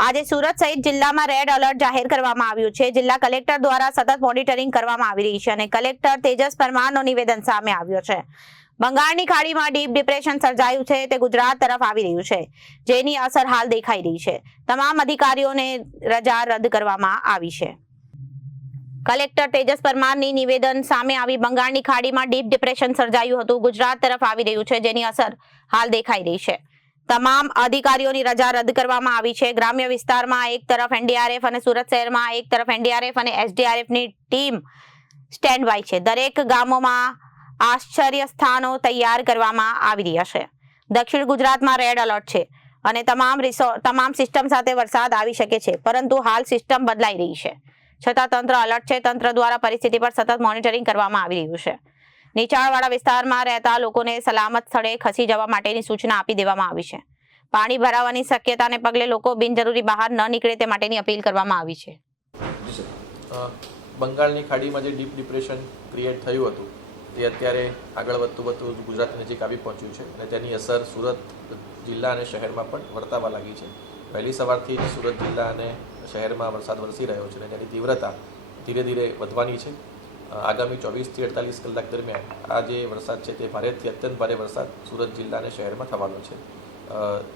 આજે સુરત સહિત જિલ્લામાં રેડ એલર્ટ જાહેર કરવામાં આવ્યું છે। જિલ્લા કલેક્ટર દ્વારા સતત મોનિટરિંગ કરવામાં આવી રહી છે અને કલેક્ટર તેજસ પરમારનું નિવેદન સામે આવ્યું છે। બંગાળની ખાડીમાં ડીપ ડિપ્રેશન સર્જાયું છે તે ગુજરાત તરફ આવી રહ્યું છે, જેની અસર હાલ દેખાઈ રહી છે। તમામ અધિકારીઓને રજા રદ કરવામાં આવી છે। કલેક્ટર તેજસ પરમારની નિવેદન સામે આવી બંગાળની ખાડીમાં ડીપ ડિપ્રેશન સર્જાયું હતું, ગુજરાત તરફ આવી રહ્યું છે, જેની અસર હાલ દેખાઈ રહી છે। તમામ અધિકારીઓની રજા રદ કરવામાં આવી છે। ગ્રામ્ય વિસ્તારમાં એક તરફ એનડીઆરએફ અને સુરત શહેરમાં એક તરફ એનડીઆરએફ અને એસડીઆરએફની ટીમ સ્ટેન્ડ બાય છે। દરેક ગામોમાં આશ્ચર્ય સ્થાનો તૈયાર કરવામાં આવી રહ્યા છે। દક્ષિણ ગુજરાતમાં રેડ એલર્ટ છે અને તમામ સિસ્ટમ સાથે વરસાદ આવી શકે છે, પરંતુ હાલ સિસ્ટમ બદલાઈ રહી છે, છતાં તંત્ર એલર્ટ છે। તંત્ર દ્વારા પરિસ્થિતિ પર સતત મોનિટરિંગ કરવામાં આવી રહ્યું છે। નીચાણવાળા વિસ્તારમાં રહેતા લોકોને સલામત સ્થળે ખસી જવા માટેની સૂચના આપી દેવામાં આવી છે। પાણી ભરાવાની શક્યતાને પગલે લોકો બિનજરૂરી બહાર ન નીકળે તે માટેની અપીલ કરવામાં આવી છે। બંગાળની ખાડીમાં જે ડીપ ડિપ્રેશન ક્રિએટ થયું હતું તે અત્યારે આગળ વધતું ગુજરાતની નજીક આવી પહોંચ્યું છે અને તેની અસર સુરત જિલ્લા અને શહેરમાં પણ વર્તાવા લાગી છે। વહેલી સવારથી જ સુરત જિલ્લા અને શહેરમાં વરસાદ વરસી રહ્યો છે અને તેની તીવ્રતા ધીરે ધીરે વધવાની છે। આગામી 24 થી 48 કલાક દરમિયાન આ જે વરસાદ છે તે ભારેથી અત્યંત ભારે વરસાદ સુરત જિલ્લા અને શહેરમાં થવાનો છે।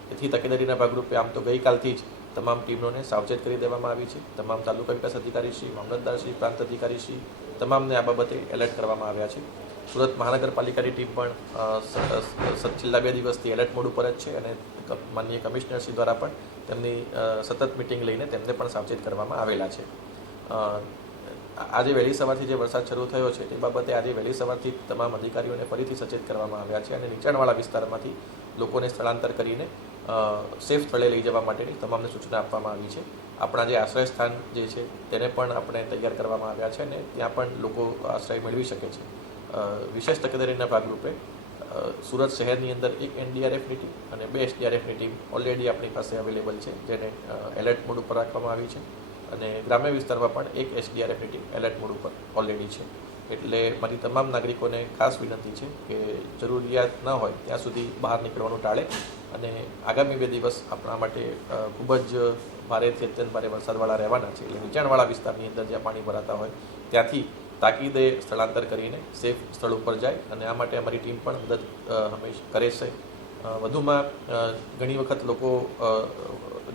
તેથી તકેદારીના ભાગરૂપે આમ તો ગઈકાલથી જ તમામ ટીમોને સાવચેત કરી દેવામાં આવી છે। તમામ તાલુકા વિકાસ અધિકારીશ્રી, મામલતદારશ્રી, પ્રાંત અધિકારીશ્રી તમામને આ બાબતે એલર્ટ કરવામાં આવ્યા છે। સુરત મહાનગરપાલિકાની ટીમ પણ છેલ્લા 2 દિવસથી એલર્ટ મોડ ઉપર જ છે અને માનનીય કમિશનરશ્રી દ્વારા પણ તેમની સતત મિટિંગ લઈને તેમને પણ સાવચેત કરવામાં આવેલા છે। આજે વહેલી સવારથી જે વરસાદ શરૂ થયો છે તે બાબતે આજે વહેલી સવારથી તમામ અધિકારીઓને ફરીથી સચેત કરવામાં આવ્યા છે અને નીચાણવાળા વિસ્તારમાંથી લોકોને સ્થળાંતર કરીને સેફ સ્થળે લઈ જવા માટેની તમામને સૂચના આપવામાં આવી છે। આપણા જે આશ્રય સ્થાન જે છે તેને પણ આપણે તૈયાર કરવામાં આવ્યા છે અને ત્યાં પણ લોકો આશ્રય મેળવી શકે છે। વિશેષ તકેદારીના ભાગરૂપે સુરત શહેરની અંદર એક એનડીઆરએફની ટીમ અને 2 એસડીઆરએફની ટીમ ઓલરેડી આપણી પાસે અવેલેબલ છે, જેને એલર્ટ મોડ ઉપર રાખવામાં આવી છે અને ગ્રામ્ય વિસ્તારમાં પણ એક એસડીઆરએફની ટીમ એલર્ટ મોડ ઉપર ઓલરેડી છે। એટલે મારી તમામ નાગરિકોને ખાસ વિનંતી છે કે જરૂરિયાત ન હોય ત્યાં સુધી બહાર નીકળવાનું ટાળે અને આગામી 2 દિવસ આપણા માટે ખૂબ જ ભારેથી અત્યંત ભારે વરસાદવાળા રહેવાના છે। એટલે નીચાણવાળા વિસ્તારની અંદર જ્યાં પાણી ભરાતા હોય ત્યાંથી તાકીદે સ્થળાંતર કરીને સેફ સ્થળ ઉપર જાય અને આ માટે અમારી ટીમ પણ મદદ હંમેશા કરે છે। વધુમાં ઘણી વખત લોકો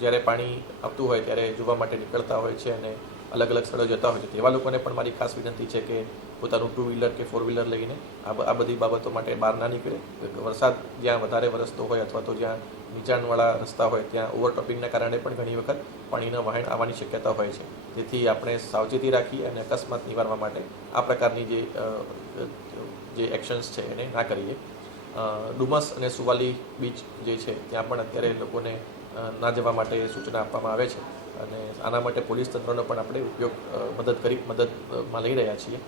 જ્યારે પાણી આવતું હોય ત્યારે જોવા માટે નીકળતા હોય છે અને અલગ અલગ સ્થળો જતા હોય છે, તેવા લોકોને પણ મારી ખાસ વિનંતી છે કે પોતાનું 2 વ્હીલર કે 4 વ્હીલર લઈને આ બધી બાબતો માટે બહાર ના નીકળે। વરસાદ જ્યાં વધારે વરસતો હોય અથવા તો જ્યાં નીચાણવાળા રસ્તા હોય ત્યાં ઓવરટોપિંગના કારણે પણ ઘણી વખત પાણીના વહેણ આવવાની શક્યતા હોય છે। તેથી આપણે સાવચેતી રાખીએ અને અકસ્માત નિવારવા માટે આ પ્રકારની જે એક્શન્સ છે એને ના કરીએ। ડુમસ અને સુવાલી બીચ જે છે ત્યાં પણ અત્યારે લોકોને ના જવા માટે સૂચના આપવામાં આવે છે અને આના માટે પોલીસ તંત્રનો પણ આપણે મદદમાં લઈ રહ્યા છીએ।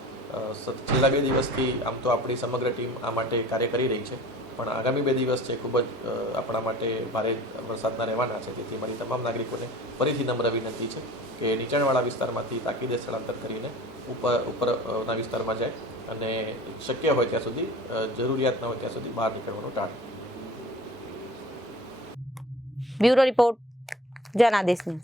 છેલ્લા 2 દિવસથી આમ તો આપણી સમગ્ર ટીમ આ માટે કાર્ય કરી રહી છે, પણ આગામી 2 દિવસ છે ખૂબ જ આપણા માટે ભારે વરસાદના રહેવાના છે। તેથી મારી તમામ નાગરિકોને ફરીથી નમ્ર વિનંતી છે કે નીચાણવાળા વિસ્તારમાંથી તાકીદે સ્થળાંતર કરીને ઉપરના વિસ્તારમાં જાય અને શક્ય હોય ત્યાં સુધી, જરૂરિયાત ન હોય ત્યાં સુધી બહાર નીકળવાનું ટાળે। Bureau report, Janadesh news.